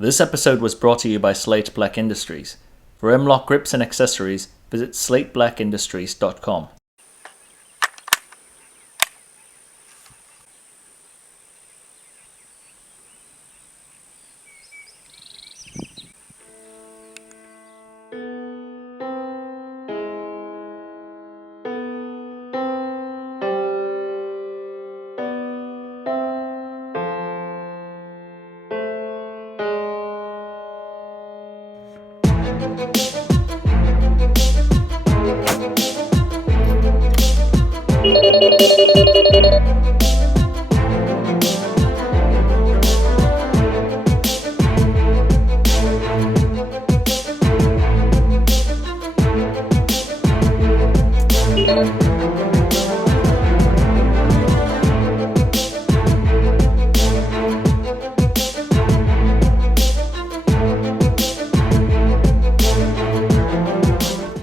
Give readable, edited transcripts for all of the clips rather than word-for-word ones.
This episode was brought to you by Slate Black Industries. For M-LOK grips and accessories, visit slateBlackIndustries.com.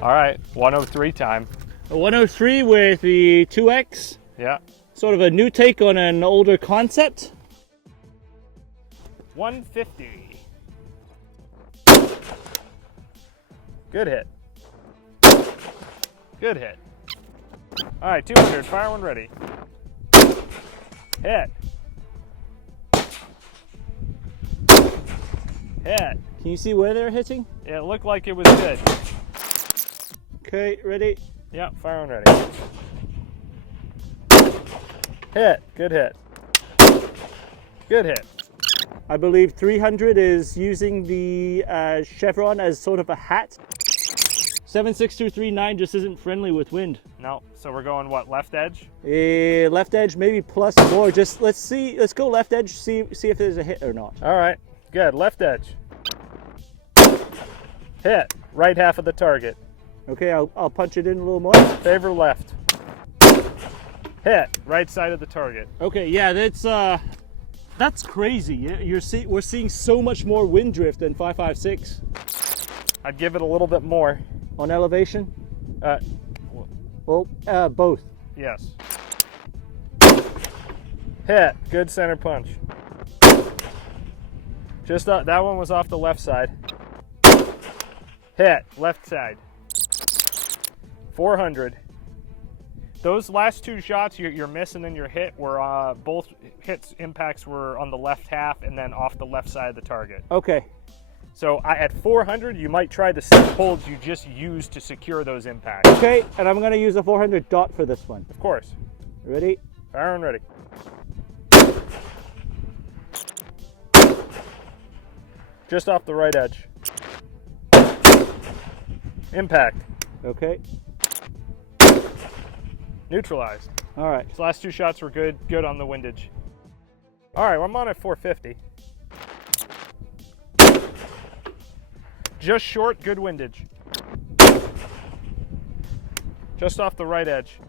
All right, 103 time. A 103 with the 2X. Yeah. Sort of a new take on an older concept. 150. Good hit. Good hit. All right, 200. Fire when ready. Hit. Hit. Can you see where they're hitting? Yeah, it looked like it was good. Okay, ready? Yeah, fire when ready. Hit. Good hit. Good hit. I believe 300 is using the chevron as sort of a hat. 76239 just isn't friendly with wind. No, so we're going what, left edge? Left edge, maybe plus more. Just let's go left edge, see if there's a hit or not. All right, good. Left edge. Hit. Right half of the target. Okay, I'll punch it in a little more. Favor left. Hit. Right side of the target. Okay, yeah, that's crazy. We're seeing so much more wind drift than 5.56 I'd give it a little bit more. on elevation. Well, both. Yes. Hit. Good center punch. Just that one was off the left side. Hit. Left side. 400. Those last two shots, your miss and then your hit, were both hits impacts were on the left half and then off the left side of the target. Okay. So at 400, you might try the same holds you just used to secure those impacts. Okay, and I'm gonna use a 400 dot for this one. Of course. Ready? Fire and ready. Just off the right edge. Impact. Okay. Neutralized. All right. These last two shots were good on the windage. All right, well, I'm on at 450. Just short, good windage. Just off the right edge.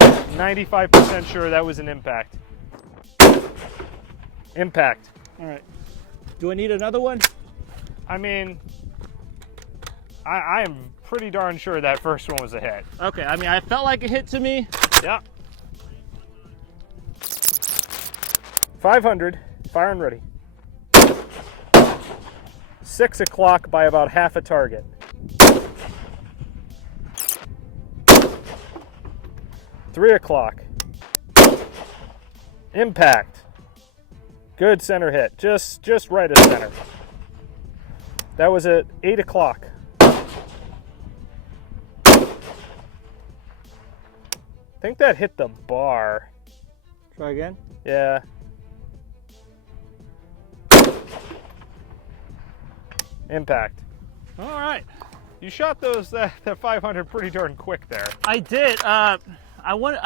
95% sure that was an impact. Impact. All right. Do I need another one? I mean, I am pretty darn sure that first one was a hit. Okay. I mean, I felt like a hit to me. Yeah. 500. Fire and ready. 6 o'clock by about half a target. 3 o'clock. Impact. Good center hit. Just right of center. That was at 8 o'clock. I think that hit the bar. Try again. Yeah. Impact. All right. You shot that 500 pretty darn quick there. I did. I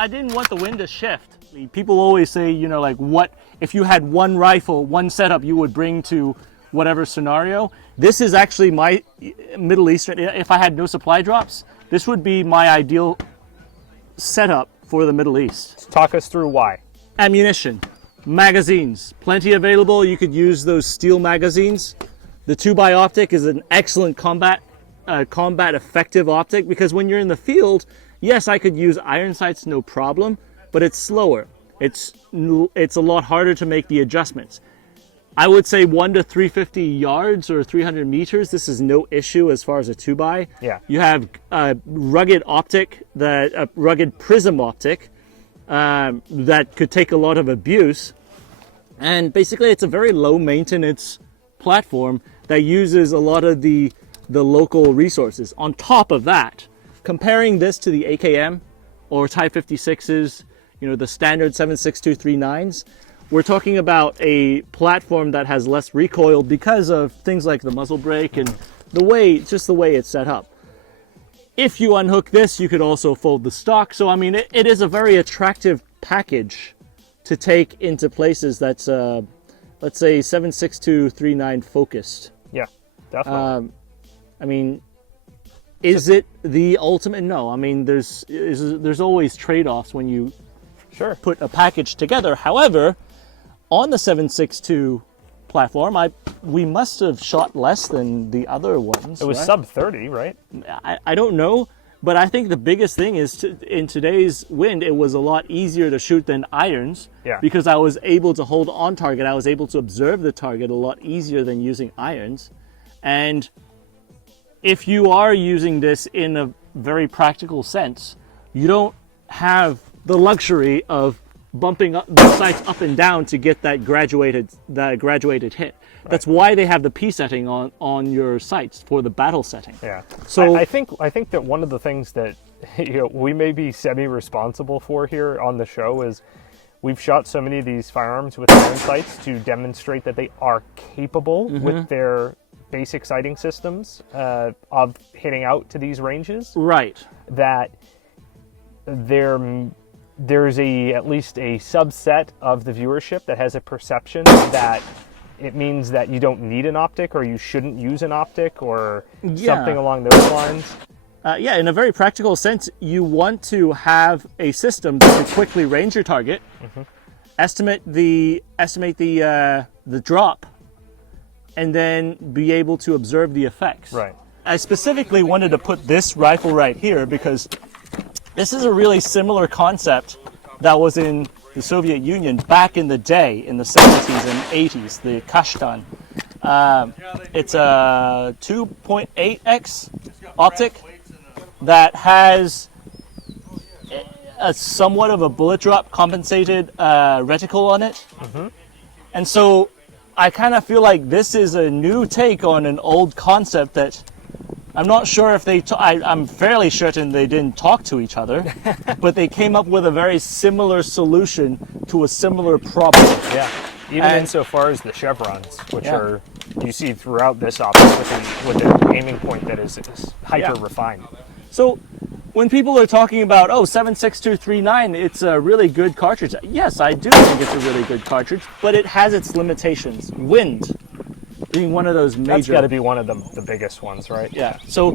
didn't want the wind to shift. I mean, people always say, you know, like what if you had one rifle, one setup you would bring to whatever scenario. This is actually my Middle Eastern. If I had no supply drops, this would be my ideal setup for the Middle East. Talk us through why. Ammunition, magazines, plenty available. You could use those steel magazines. The 2x optic is an excellent combat effective optic, because when you're in the field, yes, I could use iron sights no problem, but it's slower. it's a lot harder to make the adjustments. I would say 1 to 350 yards or 300 meters. This is no issue as far as a 2x. Yeah. You have a rugged optic, a rugged Prism optic that could take a lot of abuse. And basically, it's a very low maintenance platform that uses a lot of the local resources. On top of that, comparing this to the AKM or Type 56s, the standard 7.6239s, we're talking about a platform that has less recoil because of things like the muzzle brake and the way it's set up. If you unhook this, you could also fold the stock. So, I mean, it is a very attractive package to take into places that's, let's say, 7.6239 focused. Yeah, definitely. I mean, is it the ultimate? No. I mean, there's always trade-offs when you put a package together. However, on the 7.62 platform, we must have shot less than the other ones. It was sub 30, right? I don't know, but I think the biggest thing is in today's wind, it was a lot easier to shoot than irons because I was able to hold on target. I was able to observe the target a lot easier than using irons. And if you are using this in a very practical sense, you don't have the luxury of bumping up the sights up and down to get that graduated hit. Right. That's why they have the P setting on your sights for the battle setting. Yeah. So I think that one of the things that we may be semi-responsible for here on the show is we've shot so many of these firearms with iron sights to demonstrate that they are capable with their basic sighting systems of hitting out to these ranges. Right. That there's at least a subset of the viewership that has a perception that it means that you don't need an optic or you shouldn't use an optic or something along those lines. In a very practical sense, you want to have a system that can quickly range your target, estimate the drop, and then be able to observe the effects. Right. I specifically wanted to put this rifle right here because this is a really similar concept that was in the Soviet Union back in the day, in the 70s and 80s, the Kashtan. It's a 2.8x optic that has a somewhat of a bullet drop compensated reticle on it. And so I kind of feel like this is a new take on an old concept that I'm not sure if I'm fairly certain they didn't talk to each other, but they came up with a very similar solution to a similar problem. Yeah, even insofar as the chevrons, which are, you see throughout this optic with an aiming point that is hyper refined. So when people are talking about, 7.6239, it's a really good cartridge. Yes, I do think it's a really good cartridge, but it has its limitations. Wind being one of those major. That's got to be one of the biggest ones, right? Yeah. So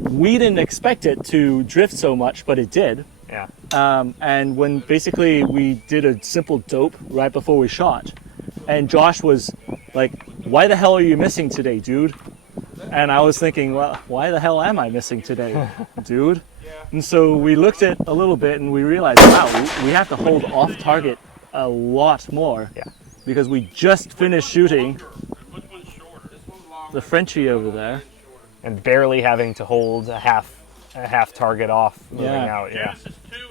we didn't expect it to drift so much, but it did. Yeah. And when basically we did a simple dope right before we shot, and Josh was like, "Why the hell are you missing today, dude?" And I was thinking, well, why the hell am I missing today, dude? And so we looked at a little bit and we realized, wow, we have to hold off target a lot more. Yeah. Because we just finished shooting the Frenchie over there. And barely having to hold a half target off moving out. Yeah.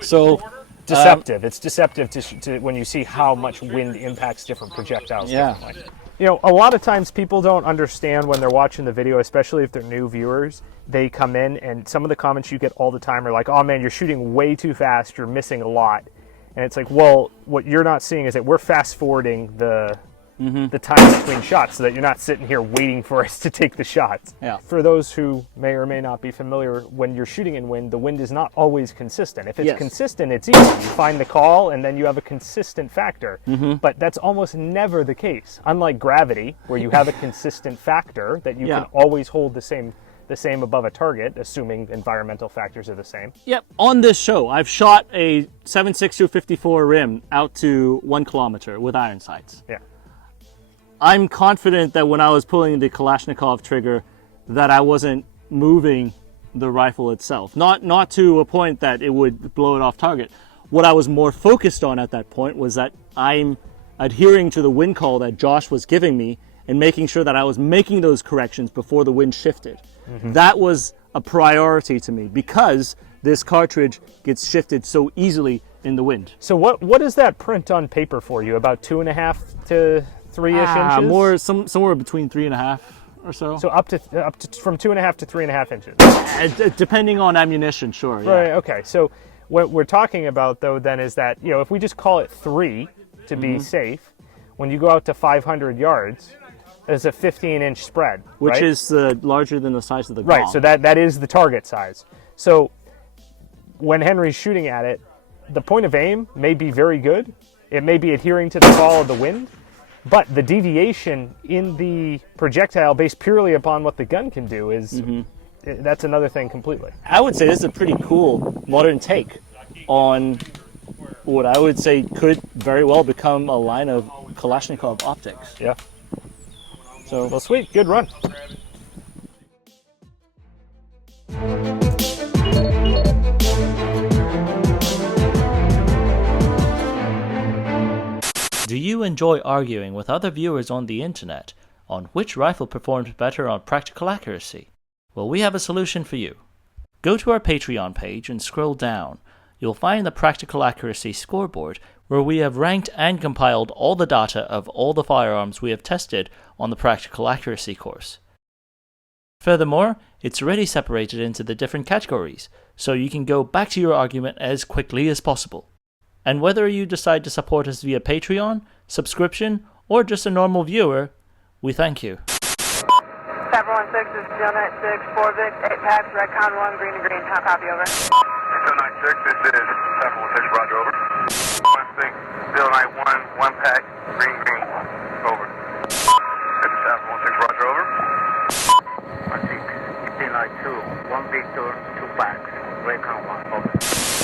So deceptive. It's deceptive to when you see how much wind impacts different projectiles. Yeah. Differently. A lot of times people don't understand when they're watching the video, especially if they're new viewers. They come in and some of the comments you get all the time are like, "Oh man, you're shooting way too fast. You're missing a lot." And it's like, well, what you're not seeing is that we're fast forwarding the time between shots so that you're not sitting here waiting for us to take the shots. Yeah. For those who may or may not be familiar, when you're shooting in wind, the wind is not always consistent. If it's consistent, it's easy. You find the call and then you have a consistent factor. But that's almost never the case. Unlike gravity, where you have a consistent factor that you can always hold the same above a target, assuming environmental factors are the same. Yep. On this show, I've shot a 7.6254 rim out to 1 kilometer with iron sights. Yeah. I'm confident that when I was pulling the Kalashnikov trigger that I wasn't moving the rifle itself. Not to a point that it would blow it off target. what I was more focused on at that point was that I'm adhering to the wind call that Josh was giving me and making sure that I was making those corrections before the wind shifted. That was a priority to me because this cartridge gets shifted so easily in the wind. So what is that print on paper for you? About 2.5 to 3-ish inches? More somewhere between 3.5 or so. So up to from 2.5 to 3.5 inches. Depending on ammunition, sure. Yeah. Right. Okay. So what we're talking about though then is that if we just call it 3 to be safe, when you go out to 500 yards, there's a 15-inch spread, which right? is larger than the size of the gong. Right. So that is the target size. So when Henry's shooting at it, the point of aim may be very good. It may be adhering to the call of the wind, but the deviation in the projectile based purely upon what the gun can do is that's another thing completely. I would say this is a pretty cool modern take on what I would say could very well become a line of Kalashnikov optics. Yeah. So, Well, sweet. Good run. Do you enjoy arguing with other viewers on the internet on which rifle performs better on practical accuracy? Well, we have a solution for you. Go to our Patreon page and scroll down. You'll find the practical accuracy scoreboard where we have ranked and compiled all the data of all the firearms we have tested on the practical accuracy course. Furthermore, it's already separated into the different categories, so you can go back to your argument as quickly as possible. And whether you decide to support us via Patreon, subscription, or just a normal viewer, we thank you. 716 is 096, 4 Vic, 8 packs, Redcon 1, green to green. How copy, over? 096, this is 716, roger, over. 16, 091, 1 pack, green, green, over. This is 716, roger, over. 16, 2, 1 Victor, 2 packs, Redcon 1, over.